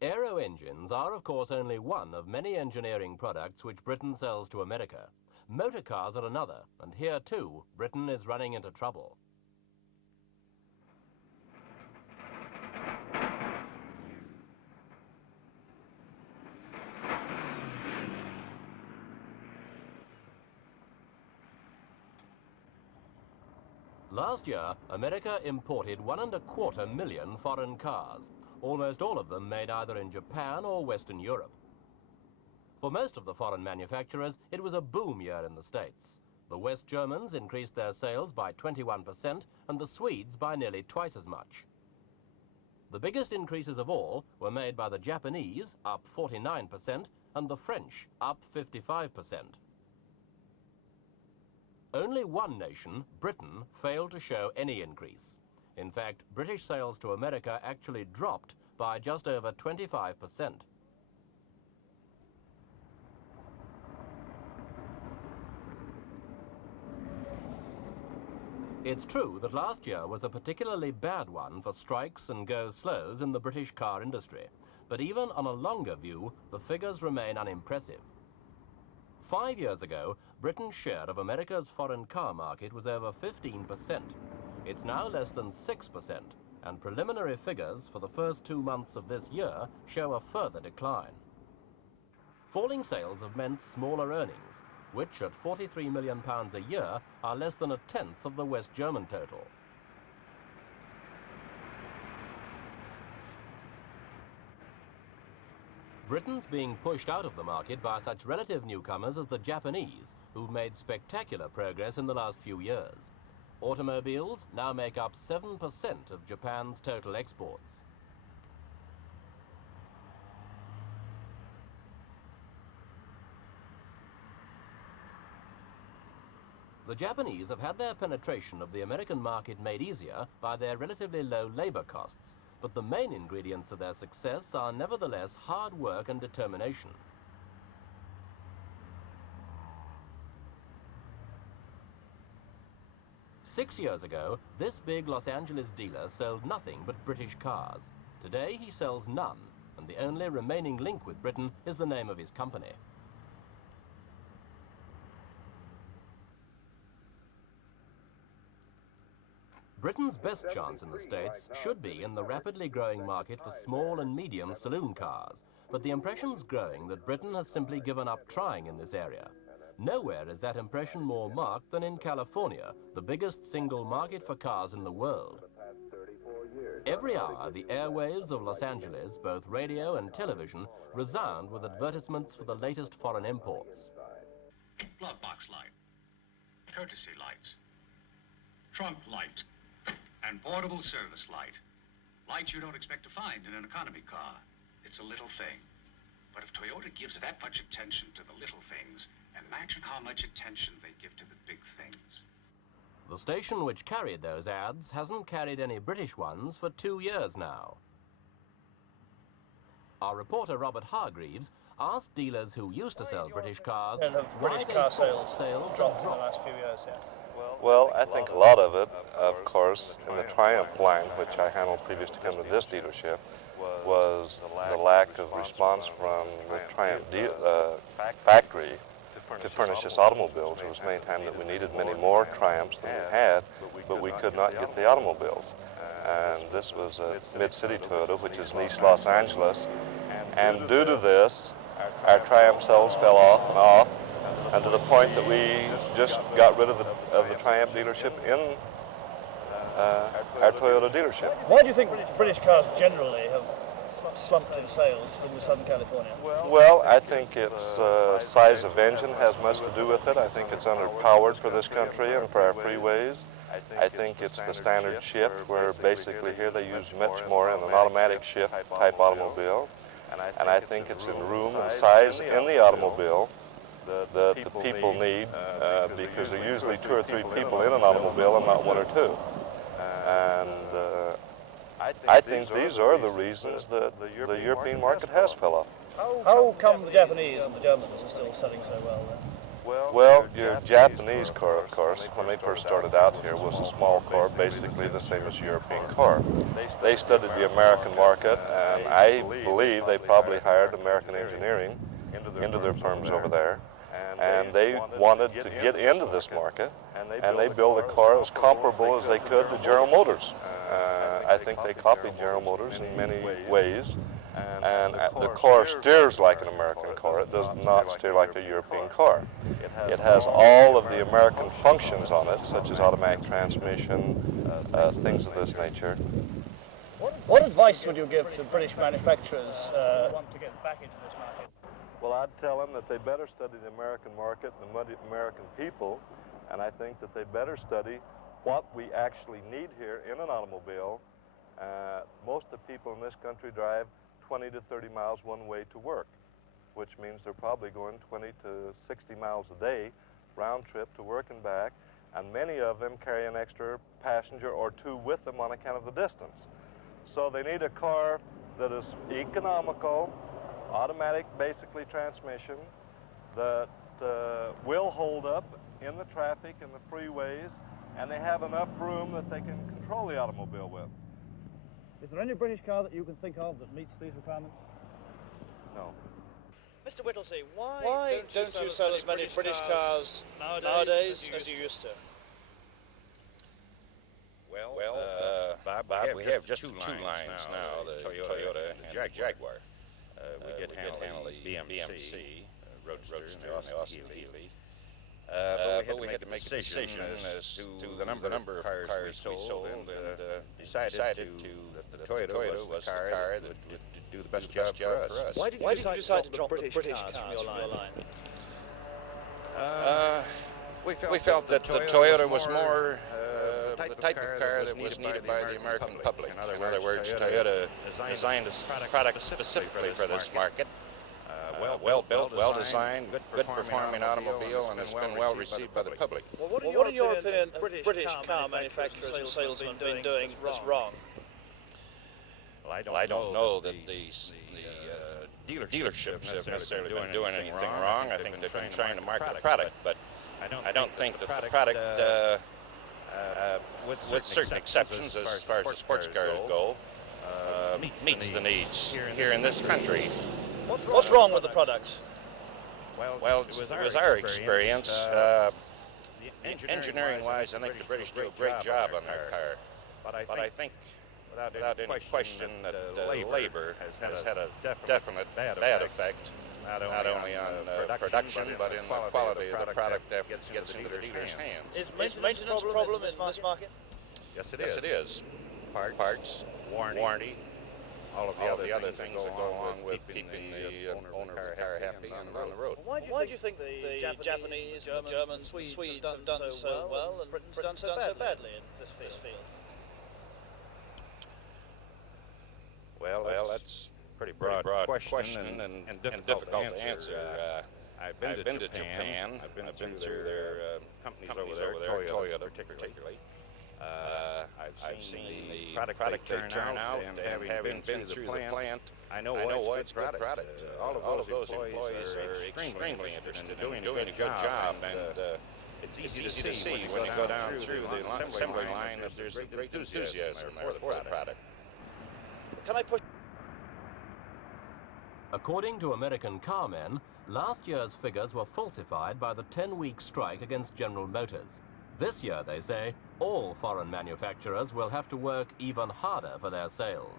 Aero engines are, of course, only one of many engineering products which Britain sells to America. Motor cars are another, and here too, Britain is running into trouble. Last year, America imported 1.25 million foreign cars, almost all of them made either in Japan or Western Europe. For most of the foreign manufacturers, it was a boom year in the States. The West Germans increased their sales by 21% and the Swedes by nearly twice as much. The biggest increases of all were made by the Japanese, up 49%, and the French, up 55%. Only one nation, Britain, failed to show any increase. In fact, British sales to America actually dropped by just over 25%. It's true that last year was a particularly bad one for strikes and go-slows in the British car industry, but even on a longer view, the figures remain unimpressive. 5 years ago, Britain's share of America's foreign car market was over 15%. It's now less than 6%, and preliminary figures for the first 2 months of this year show a further decline. Falling sales have meant smaller earnings, which at £43 million a year are less than 1/10 of the West German total. Britain's being pushed out of the market by such relative newcomers as the Japanese, who've made spectacular progress in the last few years. Automobiles now make up 7% of Japan's total exports. The Japanese have had their penetration of the American market made easier by their relatively low labor costs, but the main ingredients of their success are nevertheless hard work and determination. Six years ago, this big Los Angeles dealer sold nothing but British cars. Today he sells none, and the only remaining link with Britain is the name of his company. Britain's best chance in the States should be in the rapidly growing market for small and medium saloon cars, but the impression's growing that Britain has simply given up trying in this area. Nowhere is that impression more marked than in California, the biggest single market for cars in the world. Every hour, the airwaves of Los Angeles, both radio and television, resound with advertisements for the latest foreign imports. Glove box light, courtesy lights, trunk light, and portable service light. Light you don't expect to find in an economy car. It's a little thing. But if Toyota gives that much attention to the little things, imagine how much attention they give to the big things. The station which carried those ads hasn't carried any British ones for 2 years now. Our reporter Robert Hargreaves asked dealers who used to sell British cars British car sales dropped in the last few years, yeah. Well, I think a lot of it, of course, in the Triumph line, which I handled previous to coming to this dealership, was the lack of response from the Triumph factory to furnish us automobiles. It was many times that we needed many more Triumphs than we had, but we could not get the automobiles. And this was a Mid-City Toyota, which is in East Los Angeles. And due to this, our Triumph sales fell off and off, and to the point that we just got rid of the Triumph dealership in our Toyota dealership. Why do you think British cars generally have slumped in sales in Southern California? Well, I think its size of engine has much to do with it. I think it's underpowered for this country and for our freeways. I think it's the standard shift, where basically here they use much more in an automatic shift type automobile. And I think it's in room and size in the automobile that the people need, because there are usually 2 or 3 people in an automobile and not 1 or 2. And I think these are the reasons that the European market has fell off. How come the Japanese and the Germans are still selling so well then? Well, your Japanese car, of course, when they first started out here, was a small car, basically the same as a European car. They studied the American market, and I believe they probably hired American engineering into their firms over there. And they wanted to get into this market, and they built a car as comparable as they could to General Motors. I think they copied General Motors in many ways, and the car steers like an American car. It does not steer like a European car. It has all of the American functions on it, such as automatic transmission, things of this nature. What advice would you give to British manufacturers who want to get back into this market? Well, I'd tell them that they better study the American market and the American people, and I think that they better study what we actually need here in an automobile. Most of the people in this country drive 20 to 30 miles one way to work, which means they're probably going 20 to 60 miles a day, round trip to work and back, and many of them carry an extra passenger or two with them on account of the distance. So they need a car that is economical, automatic, basically transmission, that will hold up in the traffic and the freeways, and they have enough room that they can control the automobile with. Is there any British car that you can think of that meets these requirements? No. Mr. Whittlesey, why don't you sell as many British cars nowadays as you used to? Well, Bob, we have just two lines now, the Toyota and the Jaguar. We did handle the BMC, Roadster, and the Austin Healey. But we had to make a decision as to the number of cars we sold, and decided that the Toyota was the car that would do the best job for us. Why did you decide to drop the British cars from your line? We felt that the Toyota was more the type of car that was needed by the American public. In other words, Toyota designed a product specifically for this market. Well built, well designed, good performing automobile, and has been well received by the public. Well, what in your opinion have British car manufacturers and salesmen been doing that's wrong? Well, I don't know that the dealerships have necessarily been doing anything wrong. I think they've been trying to market the product, but I don't think that the product, with certain exceptions as far as the sports cars go, meets the needs here in this country. What's wrong with the products? Well, it was our experience. Engineering-wise, I think the British do a great job on their car. But I think, without any question, that labor has had a definite bad effect, not only on production, but in the quality of the product that gets into the dealer's hands. Is maintenance a problem in this market? Yes, it is. Parts, warranty, all of the other things that go along with keeping the owner of the car happy and on the road. Why do you think the Japanese, the Germans, the Swedes have done so well and Britain's done so badly in this field? Well, that's a pretty broad question and difficult to answer. I've been to Japan. I've been through their companies over there, Toyota particularly. I've seen the product they turn out, and having been through the plant, I know why it's a good product. All of those employees are extremely interested in doing a good job, and it's easy to see when you go down through the assembly line that there's a great enthusiasm there for the product. Can I push? According to American carmen, last year's figures were falsified by the 10-week strike against General Motors. This year, they say, all foreign manufacturers will have to work even harder for their sales.